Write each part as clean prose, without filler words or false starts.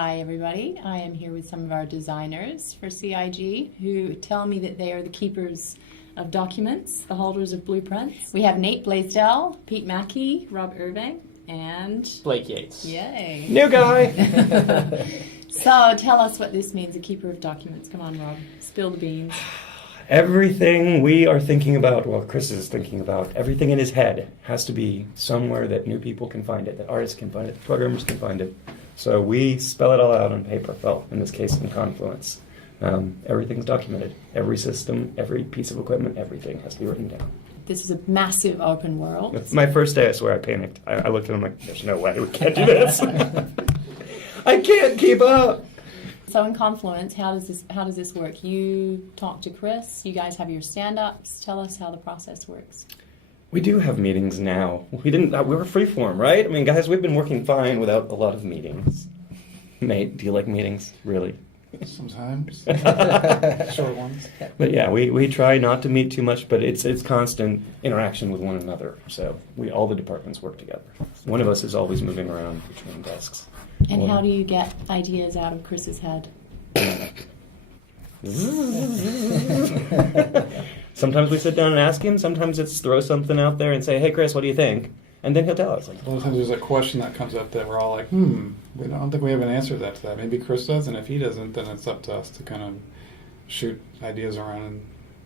Hi everybody, I am here with some of our designers for CIG who tell me that they are the keepers of documents, the holders of blueprints. We have Nate Blaisdell, Pete Mackay, Rob Irving, and Blake Yates. Yay. New guy! So tell us what this means, a keeper of documents. Come on, Rob, spill the beans. Everything we are thinking about, well, Chris is thinking about, everything in his head has to be somewhere that new people can find it, that artists can find it, that programmers can find it. So we spell it all out on paper, well, in this case in Confluence. Everything's documented. Every system, every piece of equipment, everything has to be written down. This is a massive open world. It's my first day, I swear I panicked. I looked at him like, there's no way we can't do this. I can't keep up. So in Confluence, how does this work? You talk to Chris, you guys have your stand-ups. Tell us how the process works. We do have meetings now. We were freeform, right? I mean, guys, we've been working fine without a lot of meetings. Nate, do you like meetings? Really? Sometimes. Short ones. But yeah, we try not to meet too much, but it's constant interaction with one another. So all the departments work together. One of us is always moving around between desks. And how do you get ideas out of Chris's head? Sometimes we sit down and ask him. Sometimes it's throw something out there and say, hey, Chris, what do you think? And then he'll tell us. Like, A lot of times there's a question that comes up that we're all like, I don't think we have an answer to that. Maybe Chris does, and if he doesn't, then it's up to us to kind of shoot ideas around and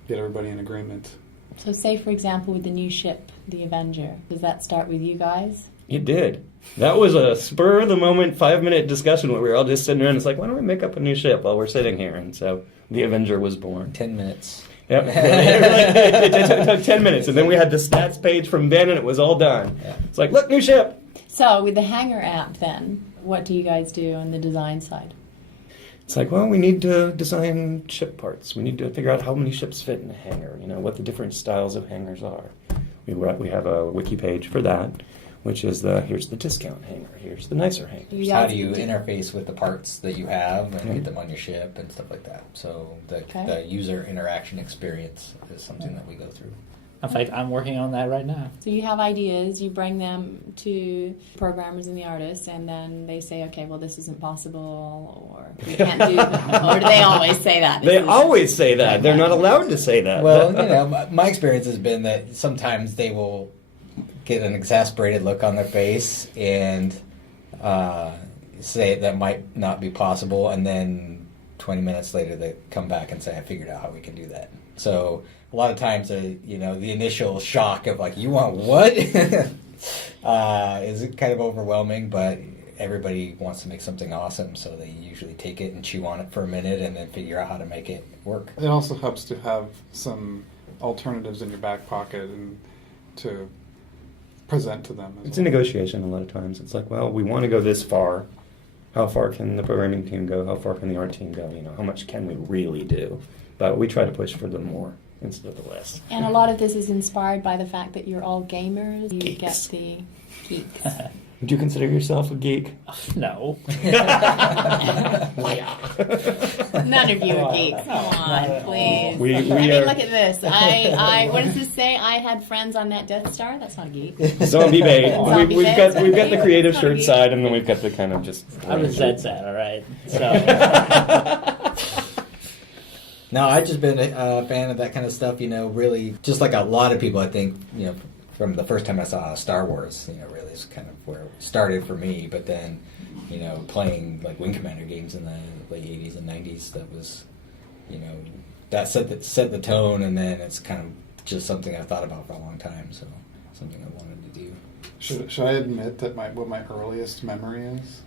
get everybody in agreement. So say, for example, with the new ship, the Avenger, does that start with you guys? it did. That was a spur-of-the-moment 5-minute discussion where we were all just sitting around. It's like, why don't we make up a new ship while we're sitting here? And so the Avenger was born. 10 minutes. Yep. It took 10 minutes, and then we had the stats page from Ben, and it was all done. Yeah. It's like, look, new ship. So with the Hangar app then, what do you guys do on the design side? It's like, well, we need to design ship parts. We need to figure out how many ships fit in a hangar, what the different styles of hangars are. We have a wiki page for that, which is here's the discount hangar, here's the nicer hangar. How do you interface with the parts that you have and get them on your ship and stuff like that? So the user interaction experience is something that we go through. In fact, I'm working on that right now. So you have ideas, you bring them to programmers and the artists, and then they say, okay, well, this isn't possible, or we can't do that. Or do they always say that? They always say that. They're not allowed to say that. Well, my experience has been that sometimes they will get an exasperated look on their face and say that might not be possible, and then 20 minutes later they come back and say, I figured out how we can do that. So a lot of times, the initial shock of like, you want what? Is kind of overwhelming, but everybody wants to make something awesome, so they usually take it and chew on it for a minute and then figure out how to make it work. It also helps to have some alternatives in your back pocket and to present to them. It's a negotiation a lot of times. It's like, well, we want to go this far. How far can the programming team go? How far can the art team go? How much can we really do? But we try to push for the more instead of the less. And a lot of this is inspired by the fact that you're all gamers. You Geeks. get the geeks. Would you consider yourself a geek? No. None of you are geeks. Come on, please. Look at this. I what does this say? I had friends on that Death Star. That's not a geek. Zombie bait. Zombie We've bait. got the creative shirt side, and then we've got the kind of just. I was dead sad, all right? So. No, I've just been a fan of that kind of stuff, really, just like a lot of people, I think, from the first time I saw Star Wars, really is kind of where it started for me. But then, playing like Wing Commander games in the late 80s and 90s, that was, that set the tone, and then it's kind of just something I've thought about for a long time, so something I wanted to do. Should I admit that what my earliest memory is?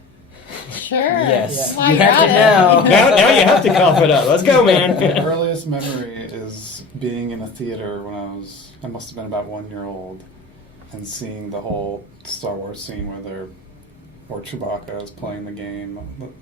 Sure. Yes. Why You you're have to at it. Now you have to cough it up. Let's go, man. My earliest memory is being in a theater when I must have been about 1 year old, and seeing the whole Star Wars scene where Chewbacca is playing the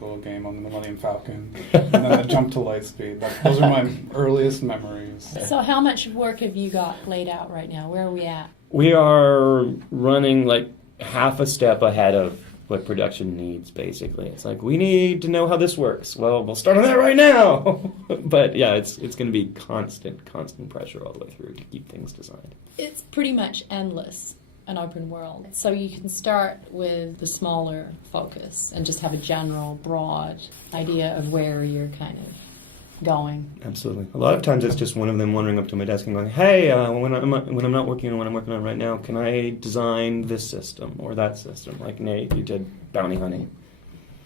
little game on the Millennium Falcon, and then the jump to Lightspeed. Those are my earliest memories. So how much work have you got laid out right now? Where are we at? We are running like half a step ahead of what production needs, basically. It's like, we need to know how this works. Well, we'll start on that right now. But yeah, it's going to be constant pressure all the way through to keep things designed. It's pretty much endless. an open world. So you can start with the smaller focus and just have a general, broad idea of where you're kind of going. Absolutely. A lot of times it's just one of them wandering up to my desk and going, "Hey, when I'm not working on what I'm working on right now, can I design this system or that system?" Like Nate, you did Bounty Hunting.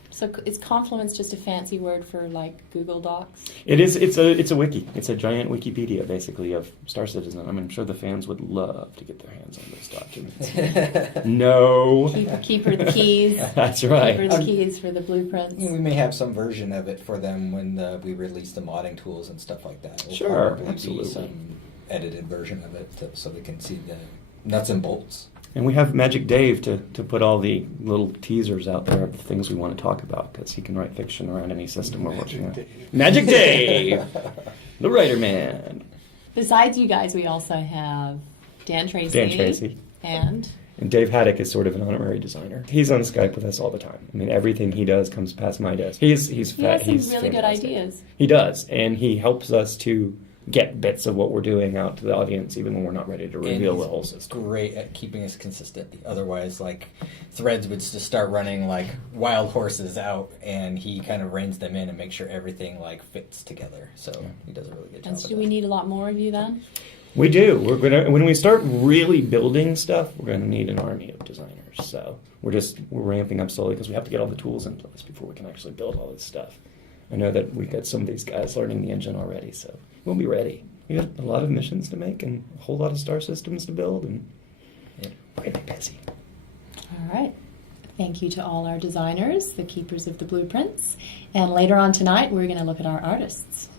So is Confluence just a fancy word for like Google Docs? It is. It's a wiki. It's a giant Wikipedia, basically, of Star Citizen. I mean, I'm sure the fans would love to get their hands on those documents. No. Keeper the keys. That's right. Keeper the keys for the blueprints. We may have some version of it for them when we release the modding tools and stuff like that. It'll Sure, probably absolutely. be some edited version of it so they can see the nuts and bolts. And we have Magic Dave to put all the little teasers out there of the things we want to talk about, because he can write fiction around any system we're working on. Magic Dave! The writer man. Besides you guys, we also have Dan Tracy. Dan Tracy. And Dave Haddock is sort of an honorary designer. He's on Skype with us all the time. I mean, everything he does comes past my desk. He has some really good fantastic. ideas. He does, and he helps us to get bits of what we're doing out to the audience, even when we're not ready to reveal the whole system. Great at keeping us consistent. Otherwise, like, threads would just start running like wild horses out, and he kind of reins them in and makes sure everything like fits together. So he does a really good job. And so do we need a lot more of you then? We do. We're gonna, when we start really building stuff, we're going to need an army of designers. So we're ramping up slowly because we have to get all the tools in place before we can actually build all this stuff. I know that we've got some of these guys learning the engine already, so we'll be ready. We got a lot of missions to make and a whole lot of star systems to build, and we're going to be busy. All right. Thank you to all our designers, the keepers of the blueprints. And later on tonight, we're going to look at our artists.